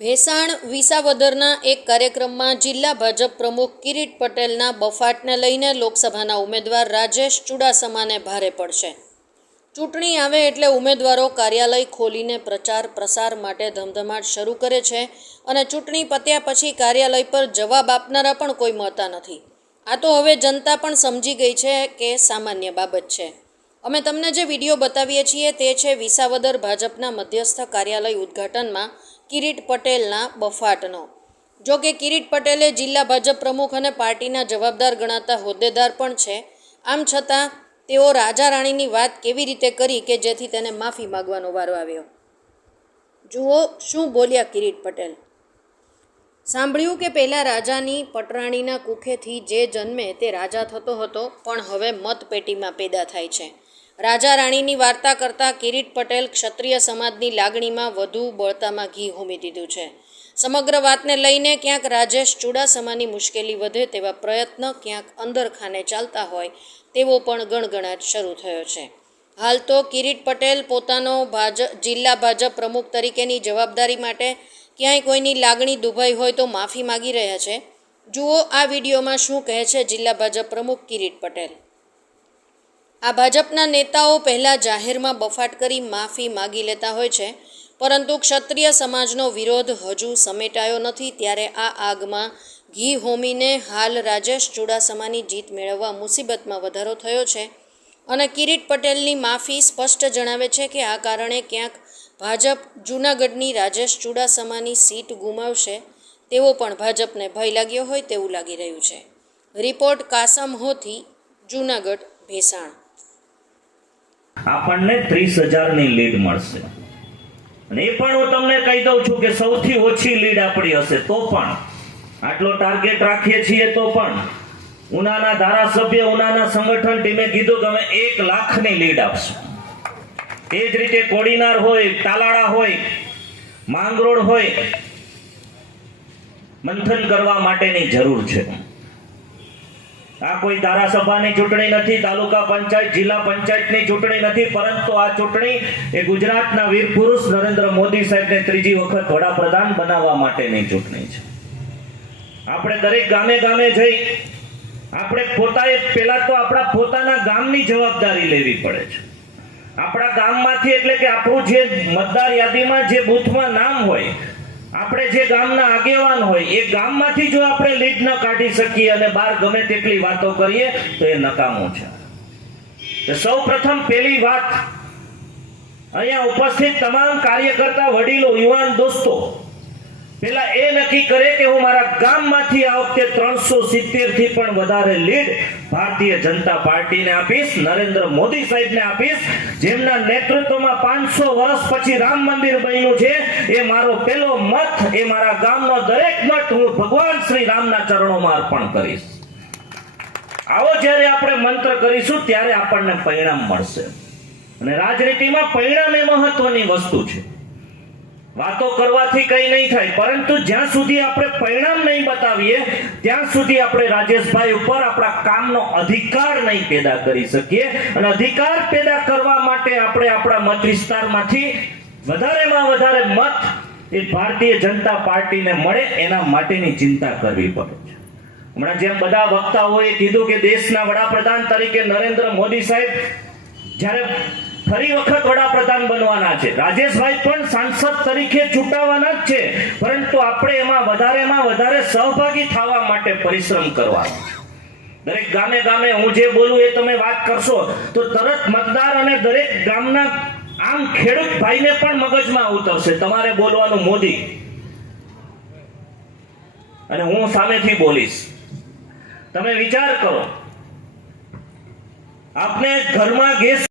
ભેસાણ વિસાવદરના એક કાર્યક્રમમાં જિલ્લા ભાજપ પ્રમુખ કિરીટ પટેલના બફાટને લઈને લોકસભાના ઉમેદવાર રાજેશ ચુડાસમાને ભારે પડશે. ચૂંટણી આવે એટલે ઉમેદવારો કાર્યાલય ખોલીને પ્રચાર પ્રસાર માટે ધમધમાટ શરૂ કરે છે અને ચૂંટણી પત્યા પછી કાર્યાલય પર જવાબ આપનારા પણ કોઈ મળતા નથી. આ તો હવે જનતા પણ સમજી ગઈ છે કે સામાન્ય બાબત છે. અમે તમને જે વીડિયો બતાવીએ છીએ તે છે વિસાવદર ભાજપના મધ્યસ્થ કાર્યાલય ઉદ્ઘાટનમાં કિરીટ પટેલના બફાટનો. જો કે કિરીટ પટેલે જિલ્લા ભાજપ પ્રમુખ અને પાર્ટીના જવાબદાર ગણાતા હોદ્દેદાર પણ છે. આમ છતાં, તેઓ રાજા રાણીની વાત કેવી રીતે કરી કે જેથી તેને માફી માગવાનો વારો આવ્યો? જુઓ, શું બોલ્યા કિરીટ પટેલ? સાંભળ્યું કે પહેલાં રાજાની પટરાણીના કુખેથી જે જન્મે તે રાજા થતો હતો, પણ હવે મતપેટીમાં પેદા થાય છે. રાજા રાણીની વાર્તા કરતાં કિરીટ પટેલ ક્ષત્રિય સમાજની લાગણીમાં વધુ બળતામાં ઘી હોમી દીધું છે. સમગ્ર વાતને લઈને ક્યાંક રાજેશ ચુડાસમાની મુશ્કેલી વધે તેવા પ્રયત્ન ક્યાંક અંદરખાને ચાલતા હોય તેવો પણ ગણગણાટ શરૂ થયો છે. હાલ તો કિરીટ પટેલ પોતાનો ભાજપ જિલ્લા ભાજપ પ્રમુખ તરીકેની જવાબદારી માટે ક્યાંય કોઈની લાગણી દુભાઈ હોય તો માફી માગી રહ્યા છે. જુઓ આ વિડીયોમાં શું કહે છે જિલ્લા ભાજપ પ્રમુખ કિરીટ પટેલ. આ ભાજપના નેતાઓ પહેલાં જાહેરમાં બફાટ કરી માફી માગી લેતા હોય છે, પરંતુ ક્ષત્રિય સમાજનો વિરોધ હજુ સમેટાયો નથી ત્યારે આ આગમાં ઘી હોમીને હાલ રાજેશ ચુડાસમાની જીત મેળવવા મુસીબતમાં વધારો થયો છે અને કિરીટ પટેલની માફી સ્પષ્ટ જણાવે છે કે આ કારણે ક્યાંક ભાજપ જૂનાગઢની રાજેશ ચુડાસમાની સીટ ગુમાવશે, તેવો પણ ભાજપને ભય લાગ્યો હોય તેવું લાગી રહ્યું છે. રિપોર્ટ કાસમ હોથી જૂનાગઢ, ભેસાણ. આપણને ત્રીસ હજારની લીડ મળશે. અને એ પણ હું તમને કહી દઉં છું કે સૌથી ઓછી લીડ આપણી હશે, તો પણ. આટલો ટાર્ગેટ રાખીએ છીએ તો પણ. ઉનાના ધારાસભ્ય, ઉનાના સંગઠન ટીમે કીધું કે અમે એક લાખની લીડ આપશું. એ જ રીતે કોડીનાર હોય, તાલાળા હોય, માંગરોળ હોય, મંથન કરવા માટેની જરૂર છે. આ કોઈ ધારાસભાની ચૂંટણી નથી, તાલુકા પંચાયત, જિલ્લા પંચાયતની ચૂંટણી નથી, પરંતુ આ ચૂંટણી એ ગુજરાતના વીર પુરુષ નરેન્દ્ર મોદી સાહેબને ત્રીજી વખત વડાપ્રધાન બનાવવા માટેની ચૂંટણી છે. આપણે દરેક ગામે ગામે જઈ, આપણે પોતાએ પહેલા તો આપણા પોતાના ગામની જવાબદારી લેવી પડે છે. આપણા ગામમાંથી એટલે કે આપણું જે મતદાર યાદીમાં જે બૂથમાં નામ હોય આપણે જે ગામના આગેવાન હોય, એ ગામમાંથી જો આપણે લીડ ન કાઢી શકીએ અને બહાર ગમે તેટલી વાતો કરીએ, તો એ નકામું છે. સૌ પ્રથમ પહેલી વાત, અહીંયા ઉપસ્થિત તમામ કાર્યકર્તા, વડીલો, યુવાન, દોસ્તો પેલા એ નક્કી કરે કે હું મારા ગામમાંથી આ વખતે ત્રણસો સિત્તેરથી પણ વધારે લીડ ભારતીય જનતા પાર્ટીને આપીશ, નરેન્દ્ર મોદી સાહેબને આપીશ, જેમના નેતૃત્વમાં પાંચસો વર્ષ પછી રામ મંદિર બન્યું છે, એ મારો પેલો મત, એ મારા ગામનો દરેક મત હું ભગવાન શ્રી રામના ચરણોમાં અર્પણ કરીશ. આવો જ્યારે આપણે મંત્ર કરીશું, ત્યારે આપણને પરિણામ મળશે. અને રાજનીતિમાં પરિણામ એ મહત્વની વસ્તુ છે. વાતો કરવાથી કઈ નહીં થાય. પરંતુ જ્યાં સુધી આપણે પરિણામ નહીં બતાવીએ, ત્યાં સુધી આપણે રાજેશભાઈ ઉપર આપણા કામનો અધિકાર નહીં પેદા કરી શકીએ. અને અધિકાર પેદા કરવા માટે આપણે આપણા મત વિસ્તારમાંથી વધારેમાં વધારે મત એ ભારતીય જનતા પાર્ટીને મળે, એના માટેની ચિંતા કરવી પડે છે. હમણાં જેમ બધા વક્તાઓએ કીધું કે દેશના વડાપ્રધાન તરીકે નરેન્દ્ર મોદી સાહેબ જ્યારે ફરી વખત વડાપ્રધાન બનવાના છે. રાજેશભાઈ પણ સાંસદ તરીકે ચૂંટાવાના જ છે. પરંતુ આપણે એમાં વધારેમાં વધારે સહભાગી થવા માટે પરિશ્રમ કરવાનો. દરેક ગામે ગામે હું જે બોલું એ તમે વાત કરશો, તો તરત મતદાર અને દરેક ગામના આમ ખેડૂત ભાઈને પણ મગજમાં ઉતરશે. તમારે બોલવાનું મોદી. અને હું સામેથી બોલીશ. તમે વિચાર કરો. આપને ઘરમાં ગેસ